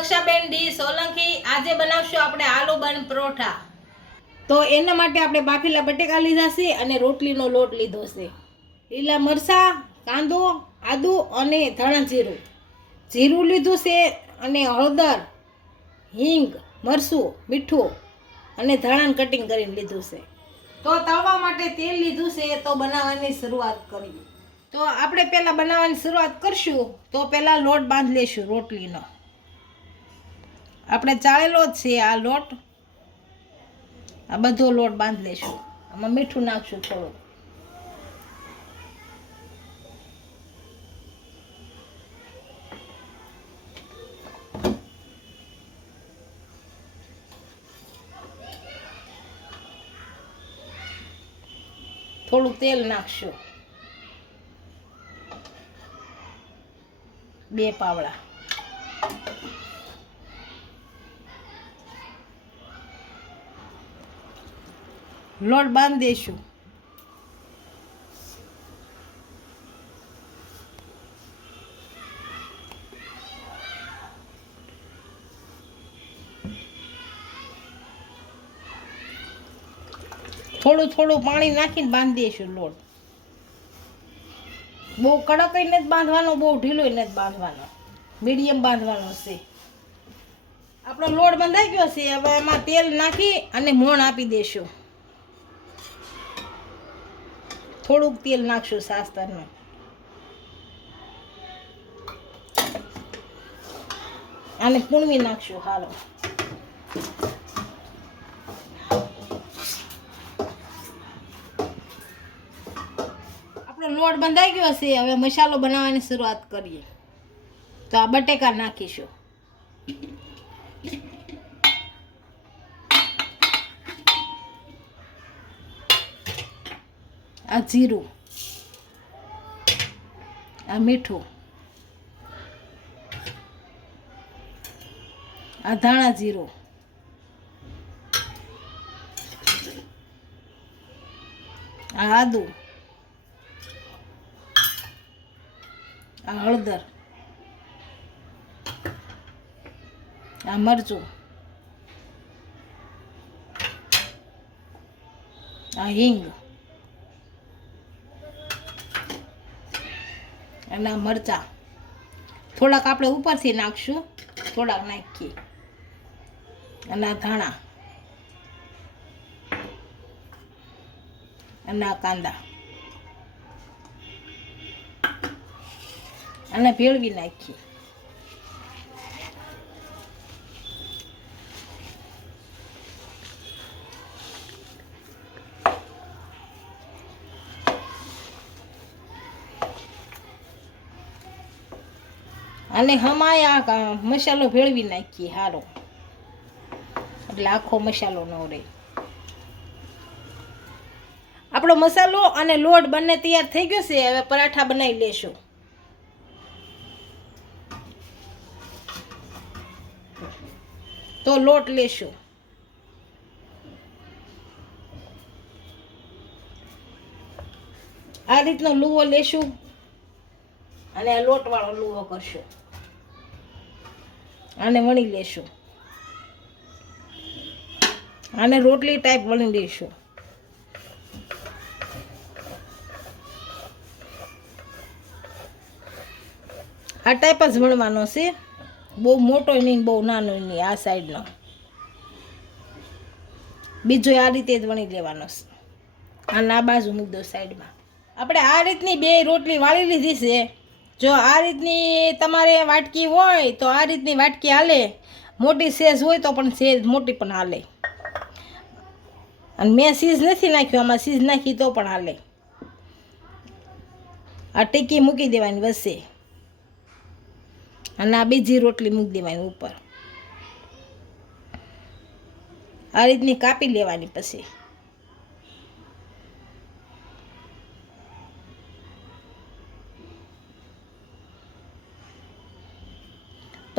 દક્ષાબેન D Solanki, આજે બનાવશું આપણે આલુ બન પરોઠા. તો એના માટે આપણે બાફેલા બટેકા લીધા છે અને રોટલીનો લોટ લીધો છે. લીલા મરચાં, કાંદો, આદુ અને ધાણા જીરું. જીરું લીધું છે અને હળદર, હિંગ, મરચું, મીઠું અને ધાણાનું કટિંગ કરીને લીધું છે. તો તળવા માટે તેલ લીધું છે તો બનાવવાની શરૂઆત કરીએ. તો આપણે પહેલાં બનાવવાની શરૂઆત કરશું તો પહેલાં લોટ બાંધી લેશું રોટલીનો. આપણે ચાળેલો જ છે આ લોટ. આ બધો લોટ બાંધી લેશું આમાં મીઠું નાખશું થોડું. થોડું તેલ નાખશું. બે પાવડા. લોટ બાંધી દઈશું થોડું થોડું પાણી નાખીને બાંધી દઈશું લોટ. બહુ કડક નથી બાંધવાનો, બહુ ઢીલો નથી બાંધવાનો. મીડિયમ બાંધવાનો છે. આપણો લોટ બંધાઈ ગયો છે, હવે એમાં તેલ નાખી અને મોણ આપી દેશું. થોડુંક તેલ નાખશું સાસ્તરનું. અને પૂણવી નાખશું, હાલો. આપણો લોટ બંધાઈ ગયો છે, હવે મસાલો બનાવવાની શરૂઆત કરીએ. તો આ બટેકા નાખીશું. આ જીરું આ મીઠું, આ ધાણા જીરું, આ આદુ, આ હળદર, આ મરચું, આ હિંગ અને મરચાં. થોડાક આપણે ઉપરથી નાખશું, થોડાક નાખીએ. અને ધાણા. અને કાંદા. અને ભેળવી નાખીએ. અને હમાય આ મસાલો ભેળવી નાખીએ સારો એટલે આખો મસાલો ન રહે. આપણો મસાલો અને લોટ બંને તૈયાર થઈ ગયો છે, હવે પરાઠા બનાવી લેશું. તો લોટ લેશું. આ રીતનો લુવો લેશું અને લોટવાળો લુવો કરશું. આને વણી લેશું. આને રોટલી ટાઈપ વણી લઈશું આ ટાઈપ જ વણવાનો છે. બહુ મોટો નહીં, બહુ નાનો નહીં, આ સાઈડનો બીજો આ રીતે જ વણી લેવાનો છે. આ ના બાજુ દો સાઈડમાં આપણે આ રીતની બે રોટલી વાળી લીધી છે. જો આ રીતની તમારે વાટકી હોય તો આ રીતની વાટકી હાલે. મોટી સેજ હોય તો પણ સેજ મોટી પણ હાલે. અને મેં સીઝ નથી નાખ્યું, આમાં સીઝ નાખી તો પણ હાલે. આ ટીકી મૂકી દેવાની વચ્ચે. અને આ બીજી રોટલી મૂકી દેવાની ઉપર. આ રીતની કાપી લેવાની પછી.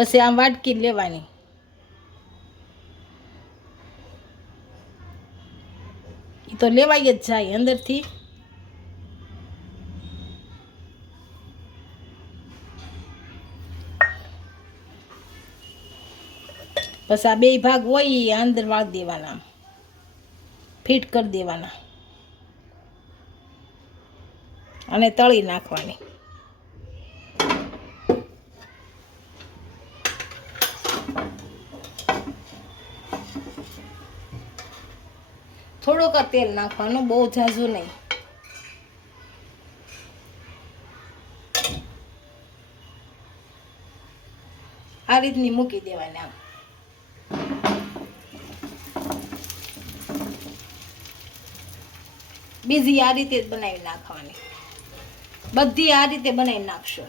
પછી આમ વાટકી લેવાની. એ તો લેવાય જ જાય અંદરથી. પછી આ બે ભાગ હોય એ અંદર વાળી દેવાના. ફિટ કરી દેવાના. અને તળી નાખવાની. થોડુંક તેલ નાખવાનું, બહુ ઝાઝું નહીં. આ રીતની મૂકી દેવાની આમ. બીજી આ રીતે જ બનાવી નાખવાની. બધી આ રીતે બનાવી નાખશો.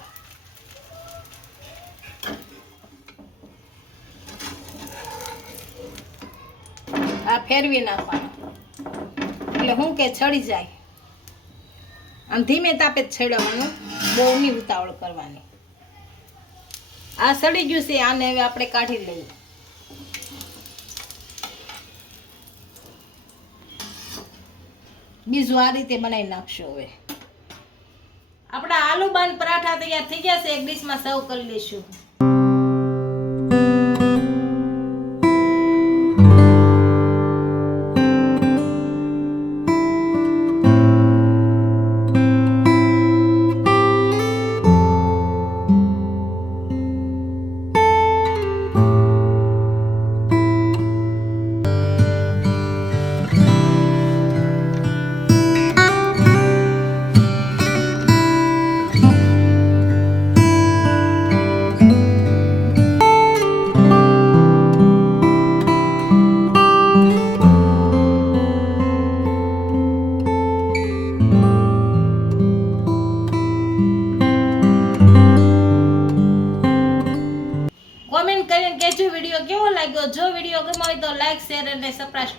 આ ફેરવી નાખવાનું. એટલે હું કે છડી જાય. અને ધીમે તાપે છેડવાનું, બહુ ની ઉતાવળ કરવાની. આ સડી ગયું છે, આને હવે આપણે કાઢી લઈએ. બીજું આ રીતે બનાવી નાખશું હવે. આપણા આલુ બાન પરાઠા તૈયાર થઈ ગયા છે, એક ડીશમાં સર્વ કરી લઈશું.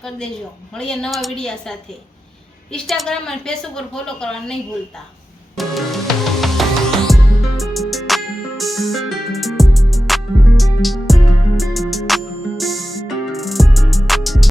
કરી દેજો. મળીએ નવા વિડીયા સાથે. ઇન્સ્ટાગ્રામ અને ફેસબુક પર ફોલો કરવા નહીં ભૂલતા.